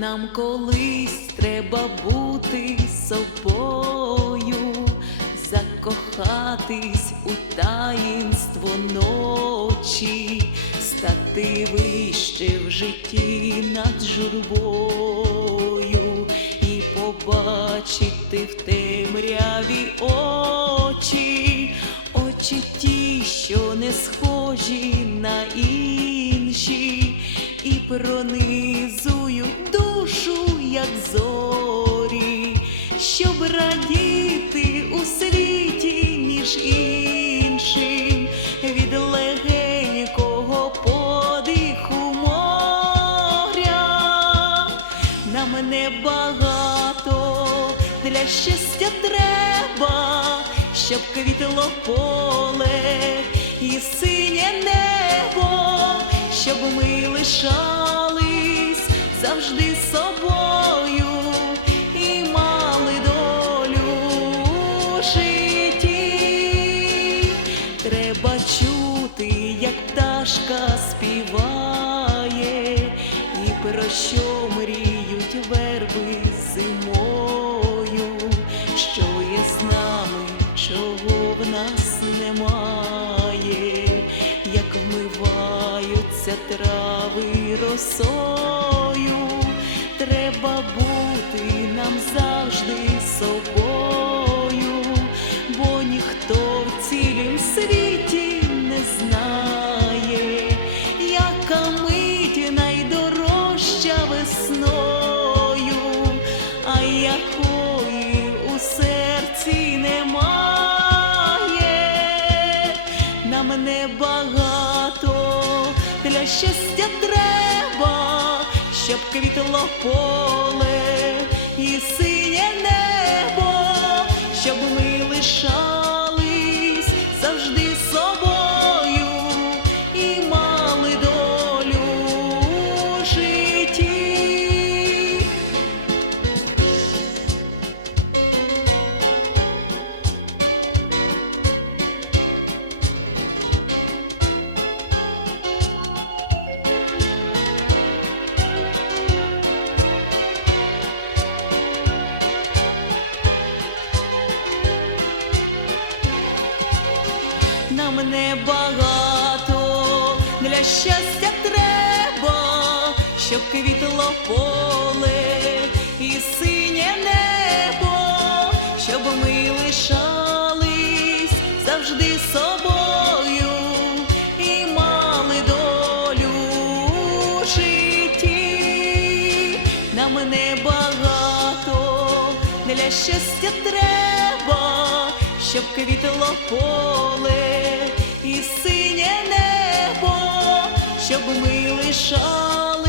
Нам колись треба бути собою, закохатись у таїнство ночі, стати вище в житті над журбою і побачити в темряві очі, очі ті, що не схожі на інші, і пронизують душу, як зорі, щоб радіти у світі між іншим від легенького подиху моря. Нам небагато для щастя треба, щоб квітло поле і синє небо, щоб ми лишались завжди собою і мали долю в житті. Треба чути, як пташка співає, і про що мріють верби зимою, що є з нами, чого в нас немає, як вмиваються трави росою, треба бути нам завжди собою, бо ніхто в цілім світі не знає, яка мить найдорожча весною, а якої у серці немає, нам небагато для щастя треба, щоб квітло поле і синє небо, щоб ми лишались Нам небагато для щастя треба, щоб квітло поле і синє небо, щоб ми лишались завжди собою і мали долю в житті. Нам небагато для щастя треба, щоб квітло поле і синє небо, щоб ми лишались